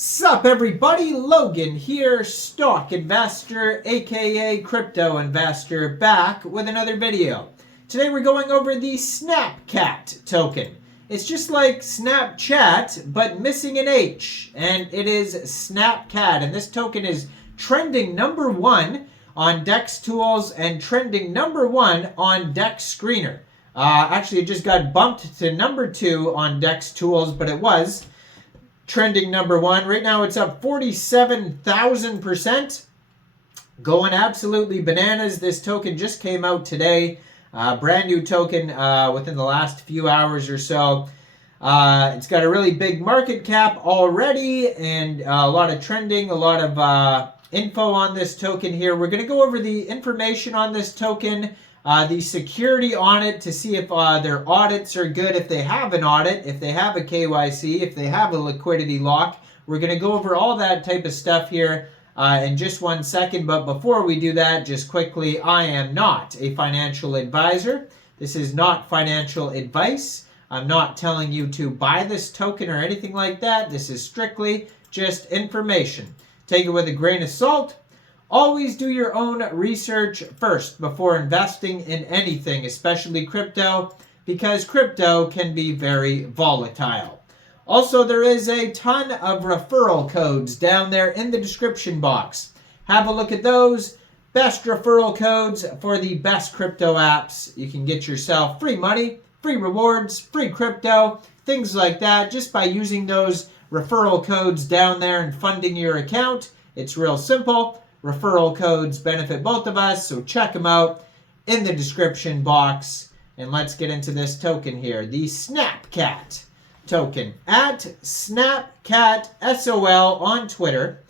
Sup everybody, Logan here, stock investor aka crypto investor, back with another video. Today we're going over the Snapcat token. It's just like Snapchat but missing an H, and it is Snapcat, and this token is trending #1 on DEX Tools and trending #1 on DEX Screener. Actually it just got bumped to #2 on DEX Tools, but it was trending #1. Right now it's up 47,000%. Going absolutely bananas. This token just came out today. Brand new token within the last few hours or so. It's got a really big market cap already and a lot of trending, a lot of info on this token here. We're going to go over the information on this token, the security on it to see if their audits are good, if they have an audit, if they have a KYC, if they have a liquidity lock. We're going to go over all that type of stuff here in just 1 second. But before we do that, just quickly, I am not a financial advisor. This is not financial advice. I'm not telling you to buy this token or anything like that. This is strictly just information. Take it with a grain of salt. Always do your own research first before investing in anything, especially crypto, because crypto can be very volatile. Also, there is a ton of referral codes down there in the description box. Have a look at those. Best referral codes for the best crypto apps. You can get yourself free money, free rewards, free crypto, things like that, just by using those referral codes down there and funding your account. It's real simple. Referral codes benefit both of us, so check them out in the description box. And let's get into this token here, the Snapcat token. At Snapcat SOL on Twitter.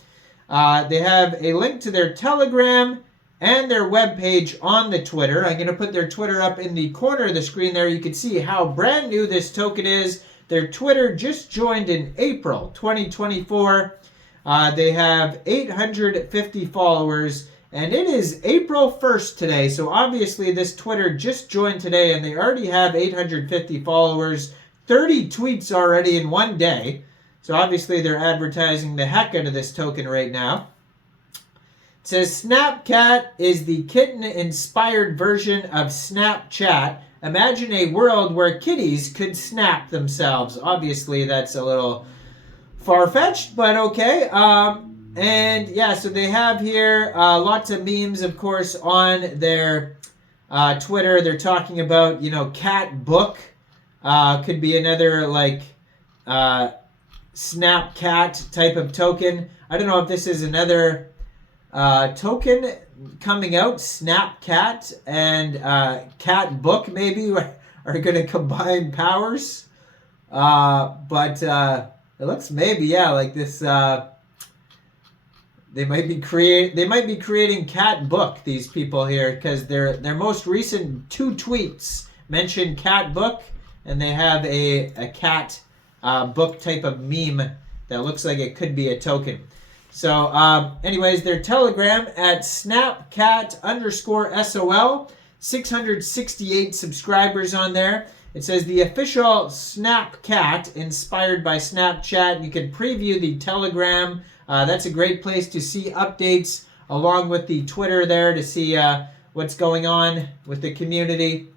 They have a link to their Telegram and their webpage on the Twitter. I'm going to put their Twitter up in the corner of the screen there. You can see how brand new this token is. Their Twitter just joined in April 2024. They have 850 followers, and it is April 1st today, so obviously this Twitter just joined today, and they already have 850 followers, 30 tweets already in one day, so obviously they're advertising the heck out of this token right now. It says, Snapcat is the kitten-inspired version of Snapchat. Imagine a world where kitties could snap themselves. Obviously that's a little far-fetched, but okay. And yeah, so they have here lots of memes, of course, on their Twitter. They're talking about, you know, cat book could be another like Snapcat type of token. I don't know if this is another token coming out. Snapcat and cat book maybe are going to combine powers, but it looks maybe, yeah, like this. They might be creating cat book, these people here, because their most recent 2 tweets mention cat book, and they have a cat book type of meme that looks like it could be a token. So, anyways, their Telegram at Snapcat_SOL, 668 subscribers on there. It says the official Snapcat inspired by Snapchat. You can preview the Telegram. That's a great place to see updates along with the Twitter there to see what's going on with the community.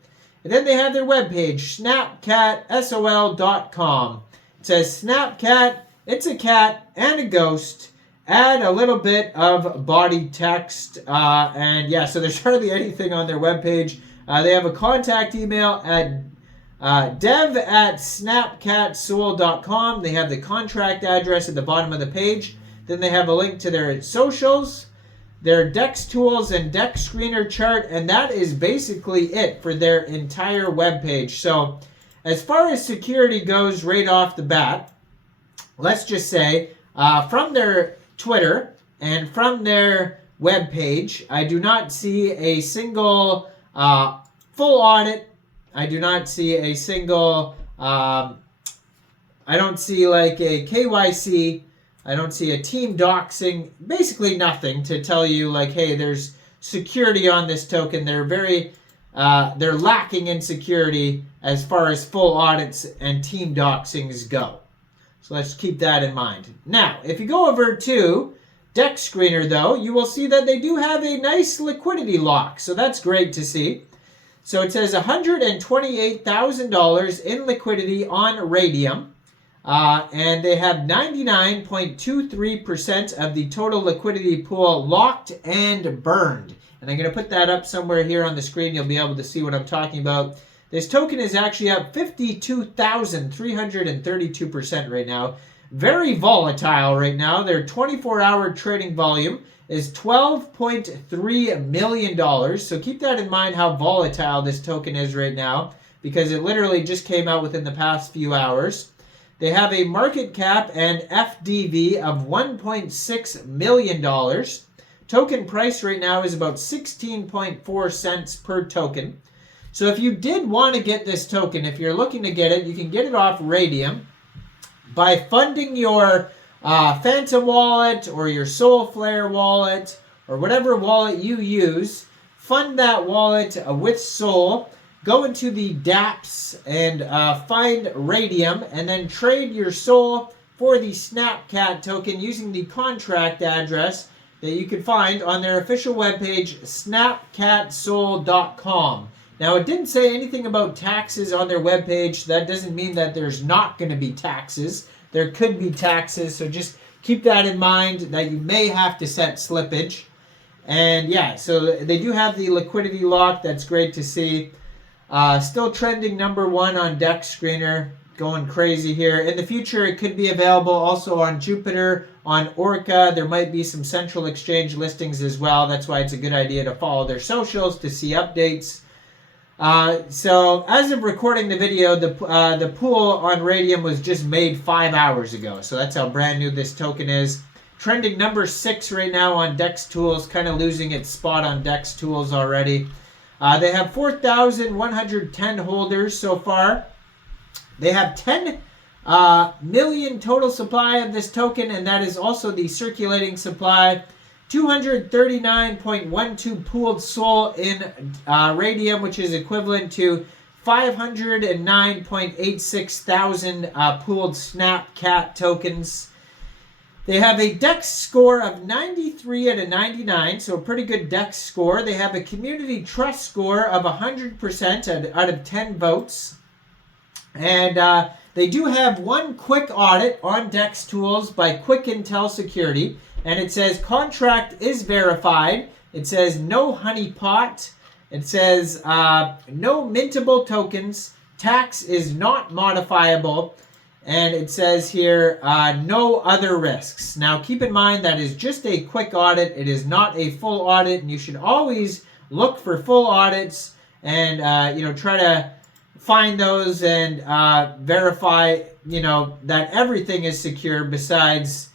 And then they have their webpage, snapcatsol.com. It says Snapcat, it's a cat and a ghost. Add a little bit of body text. And yeah, so there's hardly anything on their webpage. They have a contact email at dev@snapcatsol.com. They have the contract address at the bottom of the page. Then they have a link to their socials, their DEX Tools and DEX Screener chart, and that is basically it for their entire webpage. So as far as security goes right off the bat, let's just say from their Twitter and from their webpage, I do not see a single full audit. I do not see a single, I don't see like a KYC, I don't see a team doxing, basically nothing to tell you like, hey, there's security on this token. They're they're lacking in security as far as full audits and team doxings go. So let's keep that in mind. Now, if you go over to DEX Screener, though, you will see that they do have a nice liquidity lock. So that's great to see. So it says $128,000 in liquidity on Raydium. And they have 99.23% of the total liquidity pool locked and burned. And I'm going to put that up somewhere here on the screen. You'll be able to see what I'm talking about. This token is actually up 52,332% right now. Very volatile right now. Their 24-hour trading volume is $12.3 million. So keep that in mind how volatile this token is right now, because it literally just came out within the past few hours. They have a market cap and FDV of $1.6 million. Token price right now is about 16.4 cents per token. So if you did want to get this token, if you're looking to get it, you can get it off Raydium by funding your Phantom wallet or your Soulflare wallet or whatever wallet you use. Fund that wallet with Sol. Go into the dApps and find Raydium, and then trade your Sol for the Snapcat token using the contract address that you can find on their official webpage, snapcatsol.com. Now, it didn't say anything about taxes on their webpage. That doesn't mean that there's not going to be taxes. There could be taxes, so just keep that in mind that you may have to set slippage. And yeah, so they do have the liquidity lock. That's great to see. Still trending #1 on DEX Screener, going crazy here. In the future, it could be available also on Jupiter, on ORCA. There might be some central exchange listings as well. That's why it's a good idea to follow their socials to see updates. So as of recording the video, the pool on Raydium was just made 5 hours ago. So that's how brand new this token is. Trending #6 right now on DEX Tools, kind of losing its spot on DEX Tools already. They have 4,110 holders so far. They have 10 million total supply of this token, and that is also the circulating supply. 239.12 pooled SOL in Raydium, which is equivalent to 509.86 thousand pooled Snapcat tokens. They have a DEX score of 93 out of 99, so a pretty good DEX score. They have a community trust score of 100% out of 10 votes. And they do have one quick audit on DEX Tools by Quick Intel Security. And it says contract is verified. It says no honeypot. It says no mintable tokens. Tax is not modifiable. And it says here, no other risks. Now, keep in mind that is just a quick audit. It is not a full audit, and you should always look for full audits and, try to find those and verify, that everything is secure besides,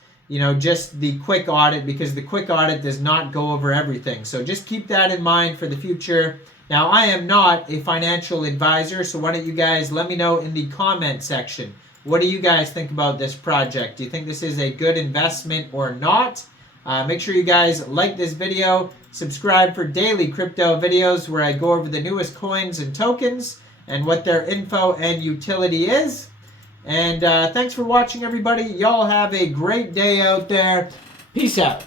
just the quick audit, because the quick audit does not go over everything. So just keep that in mind for the future. Now, I am not a financial advisor, so why don't you guys let me know in the comment section. What do you guys think about this project? Do you think this is a good investment or not? Make sure you guys like this video. Subscribe for daily crypto videos where I go over the newest coins and tokens and what their info and utility is. And thanks for watching, everybody. Y'all have a great day out there. Peace out.